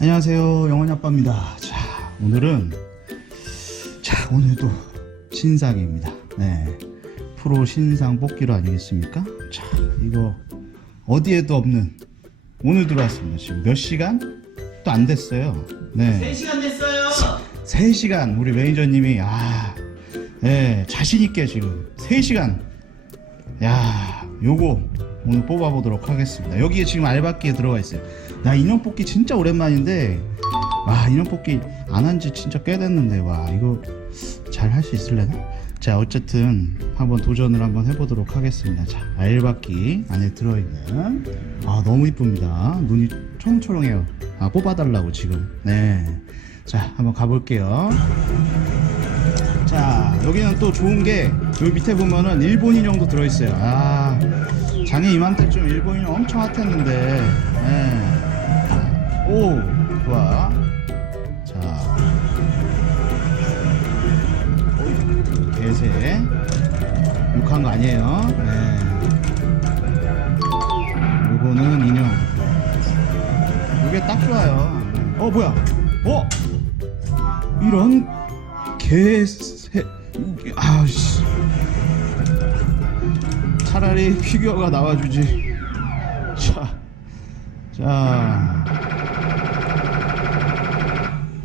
안녕하세요. 영원히 아빠입니다. 자 오늘은 자 오늘도 신상입니다. 네. 프로 신상 뽑기로 아니겠습니까? 자 이거 어디에도 없는 오늘 들어왔습니다. 지금 몇 시간? 또 안 됐어요. 네. 3시간 됐어요. 3시간 우리 매니저님이 아, 네, 자신 있게 지금 3시간 야, 요거 오늘 뽑아 보도록 하겠습니다. 여기에 지금 알바기에 들어가 있어요. 나 인형 뽑기 진짜 오랜만인데 와, 인형 뽑기 안 한 지 진짜 꽤 됐는데 와, 이거 잘 할 수 있을래나? 자, 어쨌든 한번 도전을 한번 해 보도록 하겠습니다. 자, 알바기 안에 들어 있는 아, 너무 이쁩니다. 눈이 초롱초롱해요. 아, 뽑아 달라고 지금. 네. 자, 한번 가볼게요. 자, 여기는 또 좋은 게, 여기 밑에 보면은 일본 인형도 들어있어요. 아, 작년 이맘때쯤 일본 인형 엄청 핫했는데, 예. 오, 좋아. 자, 개새. 욕한 거 아니에요. 네. 요거는 인형. 요게 딱 좋아요. 어, 뭐야? 어? 이런 개새 아씨. 차라리 피규어가 나와주지. 자, 자.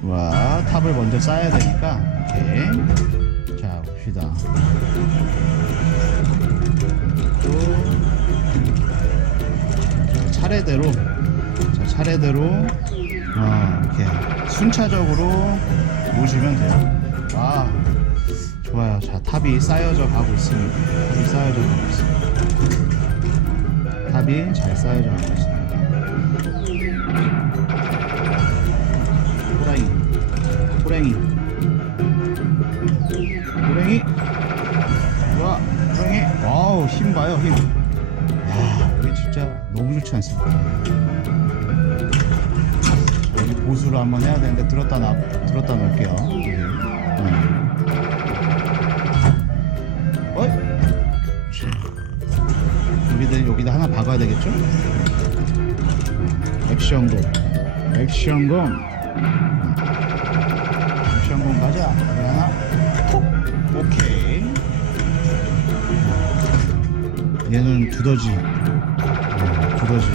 좋아. 탑을 먼저 쌓아야 되니까. 오케이. 자 봅시다. 또 차례대로. 자 차례대로. 어, 이렇게 순차적으로 모시면 돼요. 아, 좋아요. 자, 탑이 쌓여져 가고 있습니다. 탑이 쌓여져 가고 있습니다. 탑이 잘 쌓여져 가고 있습니다. 호랑이, 호랑이, 호랑이, 좋아, 호랑이. 와우, 힘 봐요, 힘. 야, 이게 진짜 너무 좋지 않습니까? 보수를 한번 해야 되는데 들었다 놔 들었다 놓을게요. 네. 어이? 여기다 여기다 하나 박아야 되겠죠? 액션공, 액션공, 액션공 가자. 하나, 톡, 오케이. 얘는 두더지, 네, 두더지.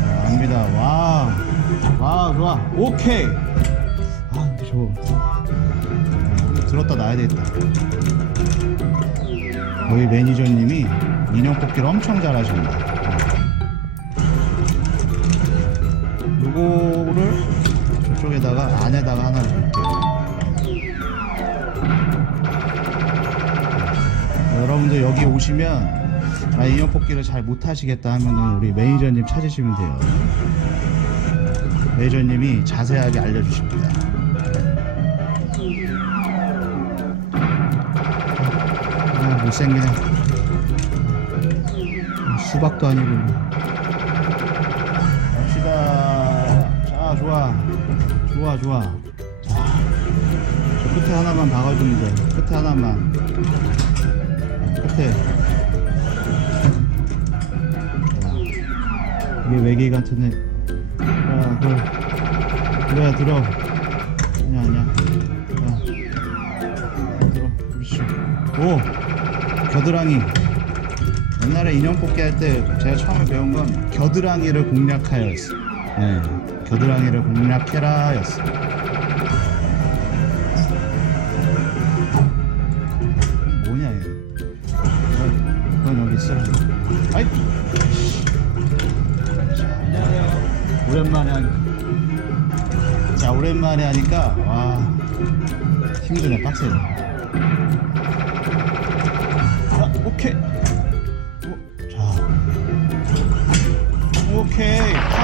자, 갑니다. 와. 와 좋아 오케이. 아 근데 저 아, 들었다 놔야 되겠다. 여기 매니저님이 인형 뽑기를 엄청 잘하십니다 요거를 저쪽에다가 안에다가 하나 넣을게요. 여러분들 여기 오시면 아, 인형 뽑기를 잘 못하시겠다 하면은 우리 매니저님 찾으시면 돼요 매니저님이 자세하게 알려주십니다. 아, 못생기네. 수박도 아니고. 갑시다. 자, 좋아. 좋아, 좋아. 자, 저 끝에 하나만 박아주면 돼. 끝에 하나만. 끝에. 자, 이게 외계인 같은 애. 야, 그, 그래, 들어. 아니야, 아니야. 야. 들어, 그렇지. 오! 겨드랑이. 옛날에 인형 뽑기 할 때 제가 처음에 배운 건 겨드랑이를 공략하였어. 네. 겨드랑이를 공략해라 였어. 뭐냐, 얘. 그건, 여기 있어. 아이! 오랜만에 하니까 자 오랜만에 하니까 와 힘드네 빡세네. 자 오케이. 오, 자 오케이 탑.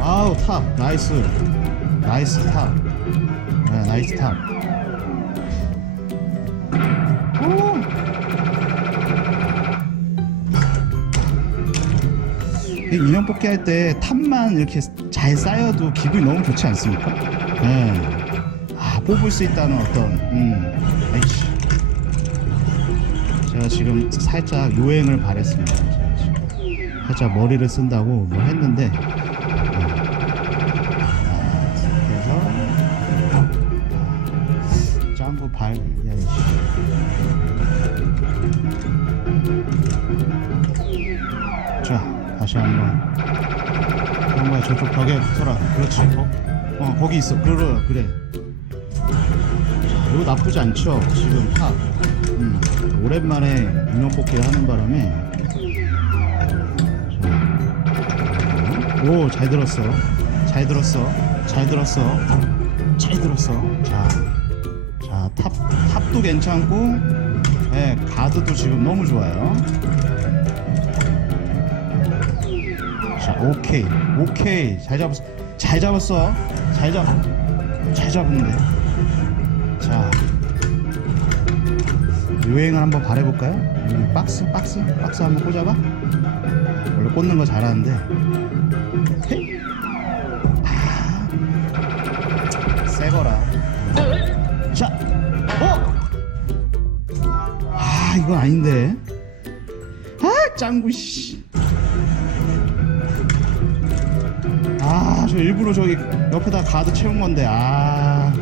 아우. 아우 탑. 나이스. 나이스 탑. 네, 나이스 탑. 인형 뽑기 할 때 탑만 이렇게 잘 쌓여도 기분이 너무 좋지 않습니까? 네. 뽑을 수 있다는 어떤 음 아이씨 제가 지금 살짝 요행을 바랬습니다 살짝 머리를 쓴다고 뭐 했는데 네. 아, 짱구 발 야이씨 자 다시 한번 한번 저쪽 벽에 붙어라. 그렇지. 어, 어 거기 있어. 그래 그래. 자 이거 나쁘지 않죠 지금. 탑 음, 오랜만에 인형 뽑기를 하는 바람에. 오 잘 들었어. 잘 들었어. 잘 들었어. 잘 들었어. 자자탑 탑도 괜찮고 예 가드도 지금 너무 좋아요 자, 오케이, 오케이, 잘 잡았어, 잘 잡았어, 잘 잡, 잘 잡은데. 자, 유행을 한번 바래볼까요? 음, 박스, 박스, 박스 한번 꽂아봐. 원래 꽂는 거 잘하는데. 아, 새거라. 자, 어, 아, 이거 아닌데. 아, 짱구 씨. 아, 저 일부러 저기 옆에다 가드 채운 건데, 아.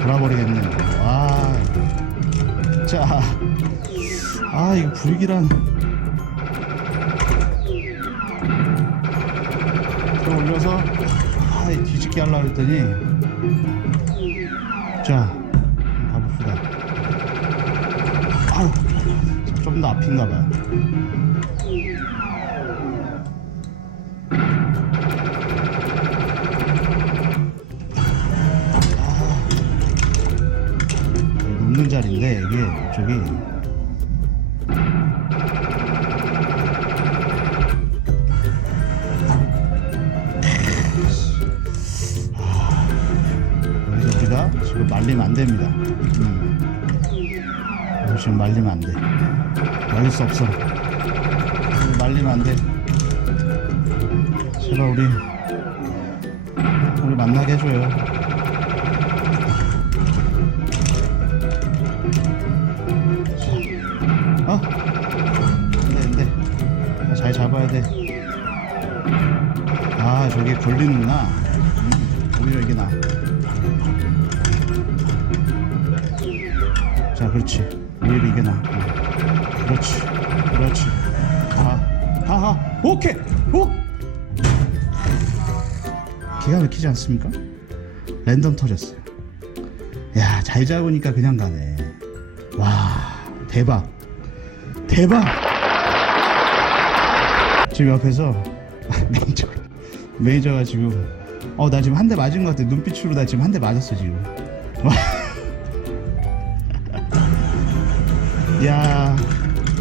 돌아버리겠네. 와. 자. 아, 이거 불길한. 저 올려서, 아, 이 뒤집게 하려고 했더니. 자, 가봅시다. 아유, 좀 더 앞인가 봐요. 말리면 안 됩니다. 음. 지금 말리면 안 돼. 말릴 수 없어. 말리면 안 돼. 제발 우리 우리 만나게 해줘요. 어? 안돼 안돼 잘 잡아야 돼 아 저게 걸리는구나 음, 오히려 이게 나 자 그렇지. 오히려 이게 나 음, 그렇지. 그렇지. 하하하. 오케이. 오! 기가 막히지 않습니까? 랜덤 터졌어요. 야잘 잡으니까 그냥 가네. 와 대박. 대박! 지금 옆에서 매니저 매니저가 지금 어 나 지금 한 대 맞은 것 같아. 눈빛으로 나 지금 한 대 맞았어 지금 야,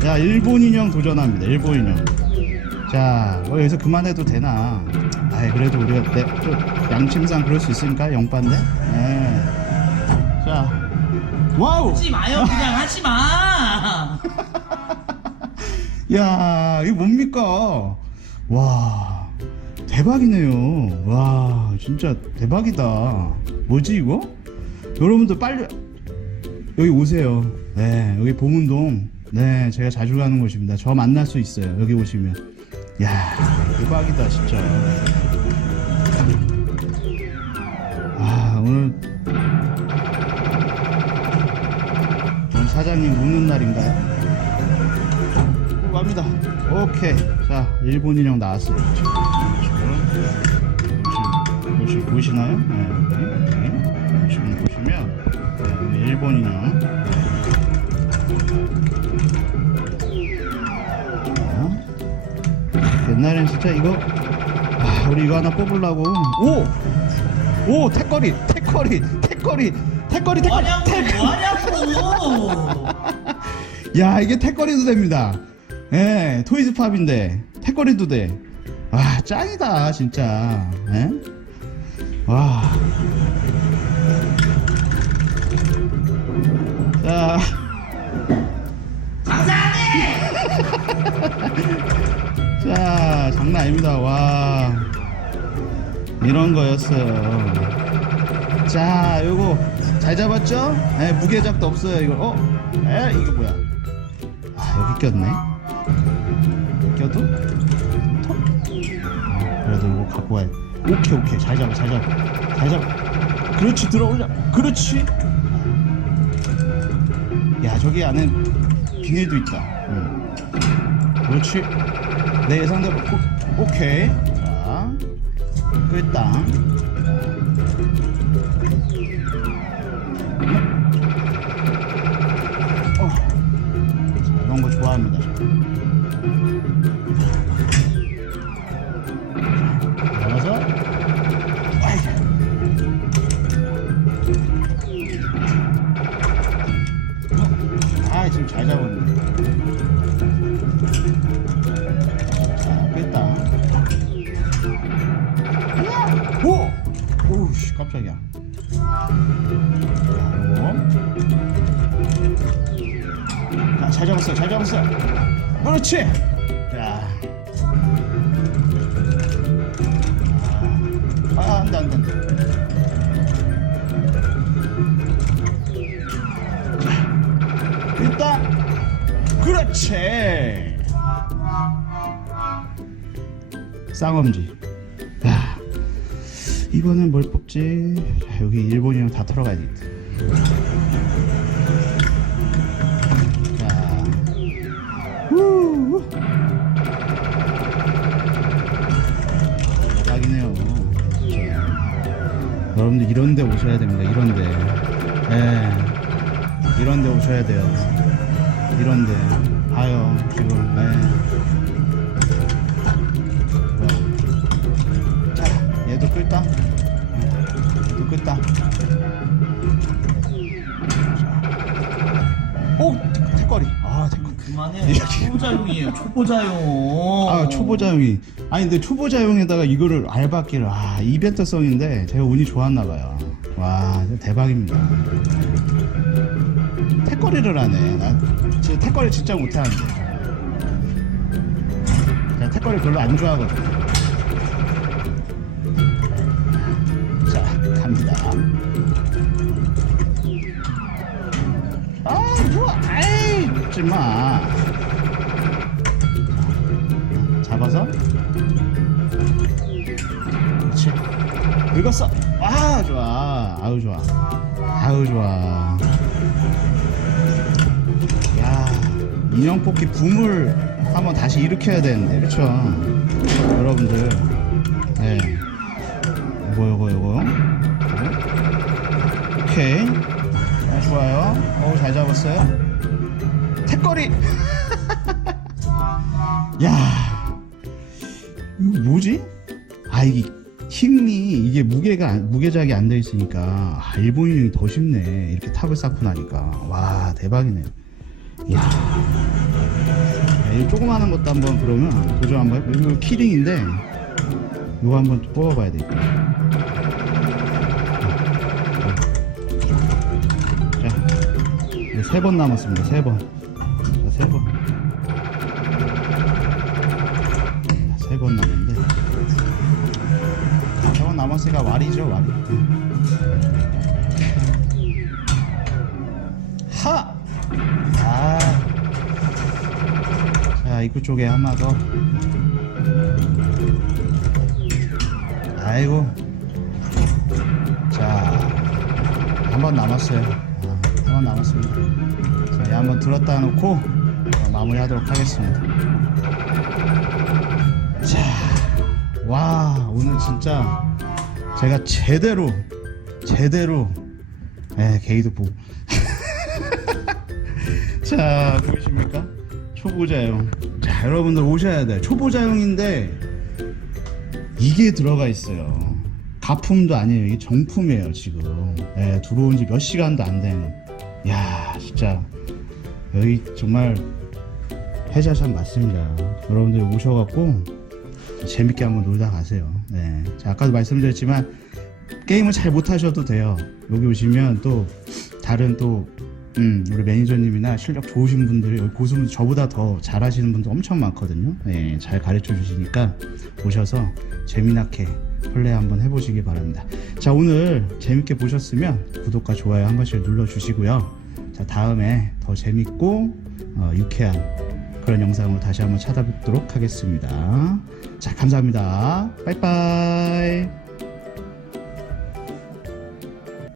야 일본 인형 도전합니다 일본 인형 자 어, 여기서 그만해도 되나 아이 그래도 우리가 내, 또 양심상 그럴 수 있으니까 영반대 네. 자 와우 하지 마요 그냥 하지 마. 야, 이거 뭡니까? 와, 대박이네요. 와, 진짜 대박이다. 뭐지, 이거? 여러분들 빨리, 여기 오세요. 네, 여기 봉은동. 네, 제가 자주 가는 곳입니다. 저 만날 수 있어요. 여기 오시면. 야, 대박이다, 진짜. 아, 오늘. 오늘 사장님 우는 날인가요? 갑니다. 오케이. 자, 일본 인형 나왔어요. 지금 지금 보시, 보시나요? 네, 여기, 여기. 지금 보시면 네, 일본 인형. 옛날엔 진짜 이거 아, 우리 이거 하나 뽑으려고 오! 오! 태거리! 태거리! 태거리! 태거리! 태거리! 뭐하냐고. 야 이게 태거리도 됩니다. 예, 토이즈팝인데 태거리도 돼. 와 짱이다 진짜. 예? 와. 자, 자 장난 아닙니다. 와. 이런 거였어요. 자, 요거 잘 잡았죠? 네, 무게작도 없어요. 이거 어? 에 이거 뭐야? 아 여기 꼈네. 껴도? 턱? 아, 그래도 이거 갖고 와야. 오케이 오케이 잘 잡아 잘 잡아 잘 잡아. 그렇지 들어 올려. 그렇지. 야 저기 안에 비닐도 있다. 응. 그렇지. 내 예상대로 오, 오케이. 자 끌당. 깜짝이야. 자, 요거. 자, 잘 잡았어, 잘 잡았어. 그렇지. 자. 아, 안 돼, 안 돼, 안 돼. 일단, 그렇지. 쌍엄지. 야, 이번엔 뭘 뽑지? 자, 여기 일본이랑 다 털어가야 되겠다. 자, 후. 대박이네요. 여러분들 이런데 오셔야 됩니다. 이런데, 예, 이런데 오셔야 돼요. 이런데 끌당. 얘도 끌당. 오, 태- 태거리. 아, 태거리. 그만해. 초보자용이에요. 초보자용. 아 초보자용이 아니 근데 초보자용에다가 이거를 알바기를 아 이벤트성인데 제가 운이 좋았나 봐요 와 대박입니다 택거리를 하네 나 진짜 택거리 진짜 못하는데 제가 택거리 별로 안 좋아하거든 자 갑니다. 아 좋아. 아이 먹지마. 잡아서? 그렇지. 긁었어 아 좋아. 아우 좋아. 아우 좋아. 야 인형 뽑기 붐을 한번 다시 일으켜야 되는데 그렇죠 여러분들. 네. 요거 요거 요거. 네. 오케이. 아, 좋아요. 어우 잘 잡았어요. 택거리. 야 이거 뭐지? 아 이게 힘이 이게 무게가 안- 무게작이 안 돼 있으니까. 아, 일본인이 더 쉽네. 이렇게 탑을 쌓고 나니까. 와 대박이네요. 이야. 야, 이 조그마한 것도 한번 그러면 도전 한번 해보 이거 키링인데 이거 한번 뽑아봐야 되겠다 세 번 남았습니다. 세번세번. 세 번 남았는데. 세 번 남았으니까 와리죠 와리 하! 아. 자 입구 쪽에 하나 더. 아이고. 자 한 번 남았어요 한번 남았습니다. 자, 얘 한번 들었다 놓고 자, 마무리하도록 하겠습니다. 자, 와 오늘 진짜 제가 제대로 제대로 예, 게이드 보고 자 보이십니까? 초보자용. 자 여러분들 오셔야 돼. 초보자용인데 이게 들어가 있어요. 가품도 아니에요. 이게 정품이에요 지금. 예, 들어온 지 몇 시간도 안된 야 진짜 여기 정말 해자샷 맞습니다 여러분들 오셔갖고 재밌게 한번 놀다 가세요. 네. 자, 아까도 말씀드렸지만 게임을 잘 못하셔도 돼요. 여기 오시면 또 다른 또 음, 우리 매니저님이나 실력 좋으신 분들이 고수분 저보다 더 잘하시는 분들 엄청 많거든요. 네, 잘 가르쳐 주시니까 오셔서 재미나게 플레이 한번 해보시기 바랍니다. 자 오늘 재밌게 보셨으면 구독과 좋아요 한 번씩 눌러주시고요. 자 다음에 더 재밌고 어, 유쾌한 그런 영상으로 다시 한번 찾아뵙도록 하겠습니다. 자 감사합니다. 빠이빠이.